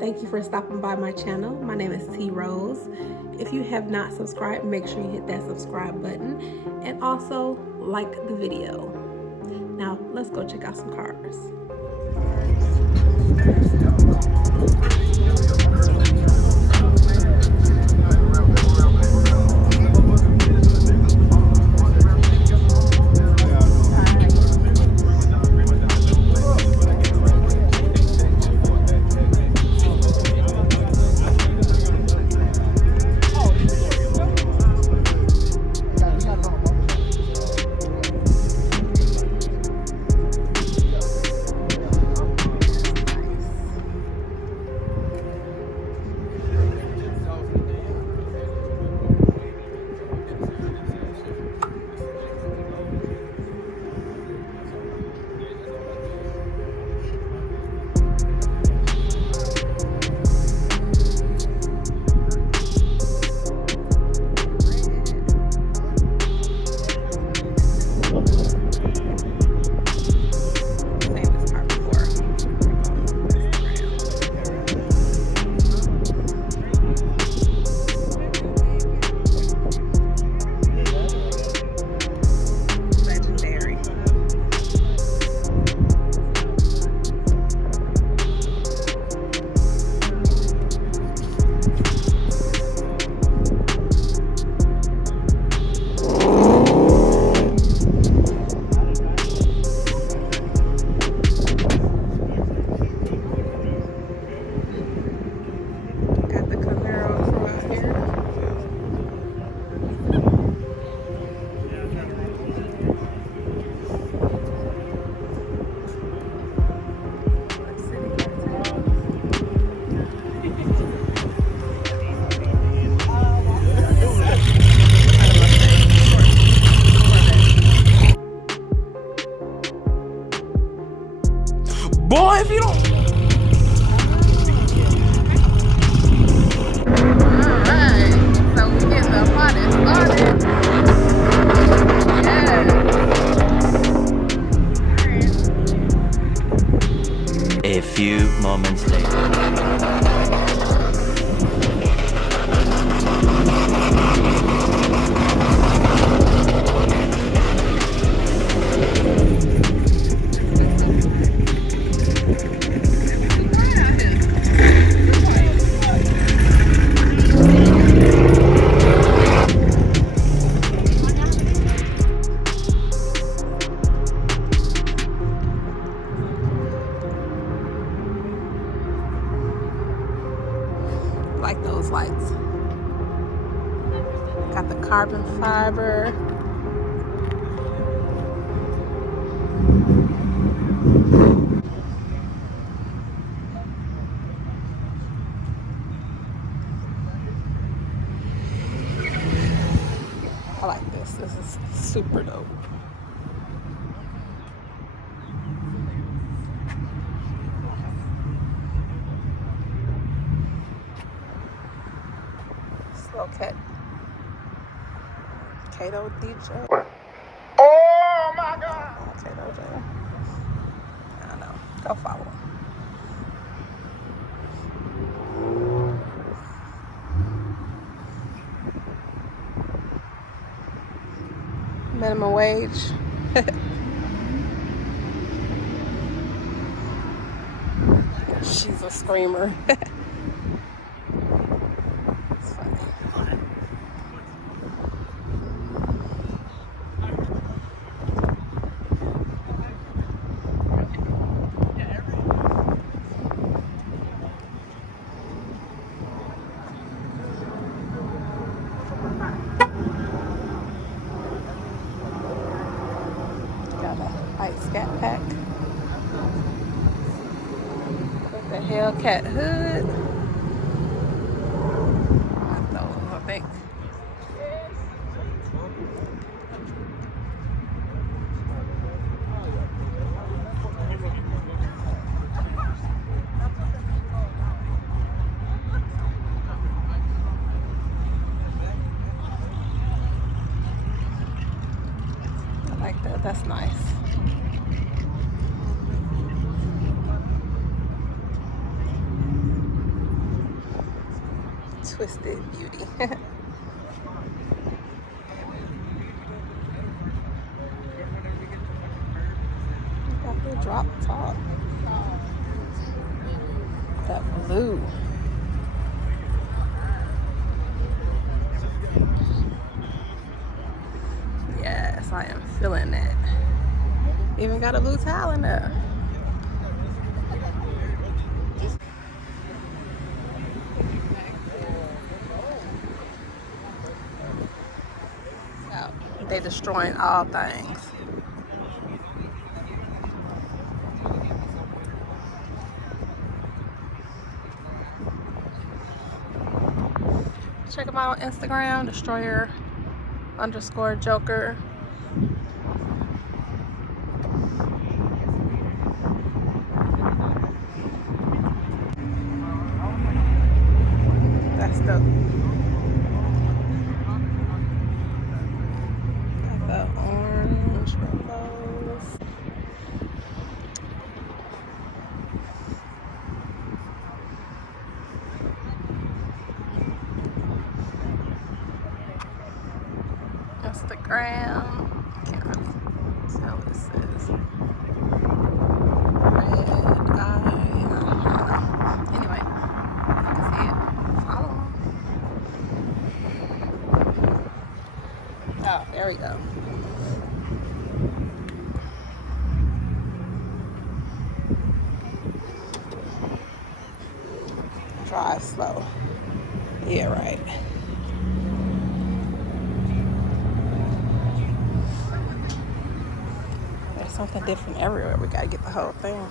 Thank you for stopping by my channel. My name is Roze. If you have not subscribed, make sure you hit that subscribe button and also like the video. Now let's go check out some cars. Boy, if you don't. Alright, so we get the party started. Yeah. A few moments later. Like those lights. Got the carbon fiber. I like this. This is super dope. Hellcat Kato DJ. Oh my God! Kato J. I don't know. Go follow him. Minimum wage. She's a screamer. It's funny. Got a white scat pack with the Hellcat hood. Got those, I think. I like that. That's nice. twisted beauty. Got the drop top. That blue. Yes, I am feeling that. Even got a blue towel in there. They destroying all things. Check them out on Instagram, destroyer_joker. That's dope. Got the orange rainbows. Instagram. Can't really tell what it says. Red eye. I don't know. Anyway, you can see it. Follow them. Oh, there we go. Drive slow. Yeah, right. There's something different everywhere. We gotta get the whole thing.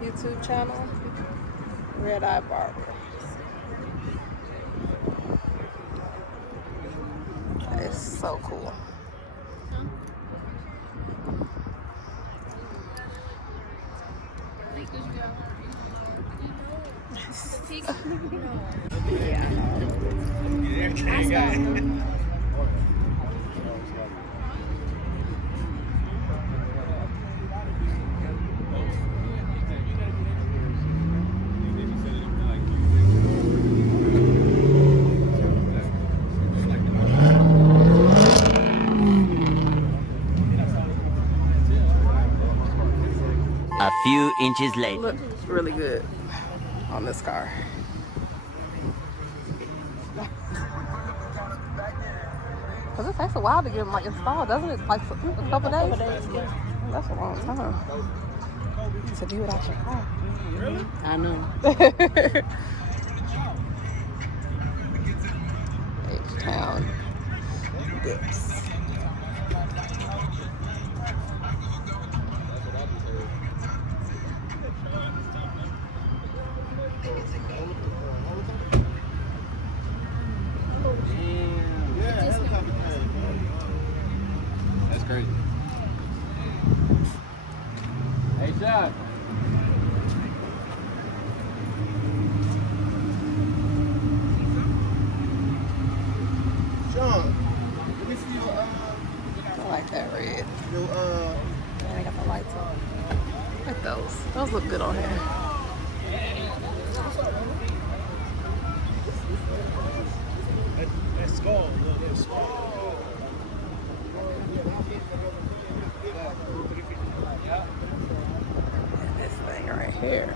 YouTube channel, Red Eye Barber. It's so cool. A few inches later. Looks really good on this car. Cause it takes a while to get them like installed, doesn't it? Like a couple days. Yeah. That's a long time to do it out your car. Really? I know. H-Town dips. That's crazy. Hey, John. John, let me see your, I like that red. your, And I got the lights on. Look at those. Those look good on here. that skull, look, that skull. And this thing right here.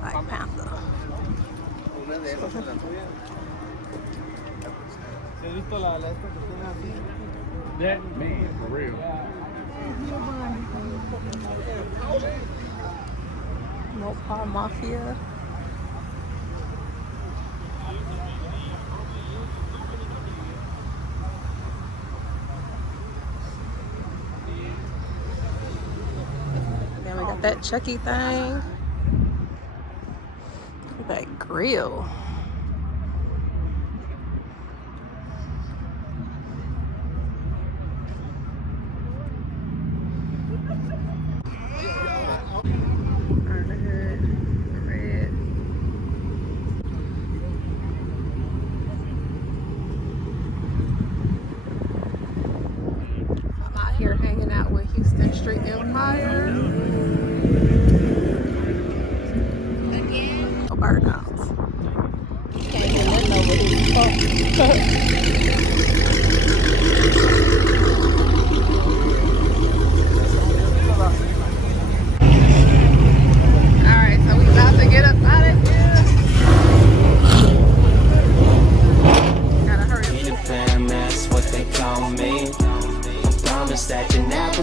Black Panther. That man, for real. Mopar Mafia. Got that Chucky thing. Look at that grill. Here hanging out with Houston Street Empire. Again? Oh, burnouts. Can't get nothing over Alright, so we about to get up out of here. Gotta hurry up. That's what they call me. Promise that you never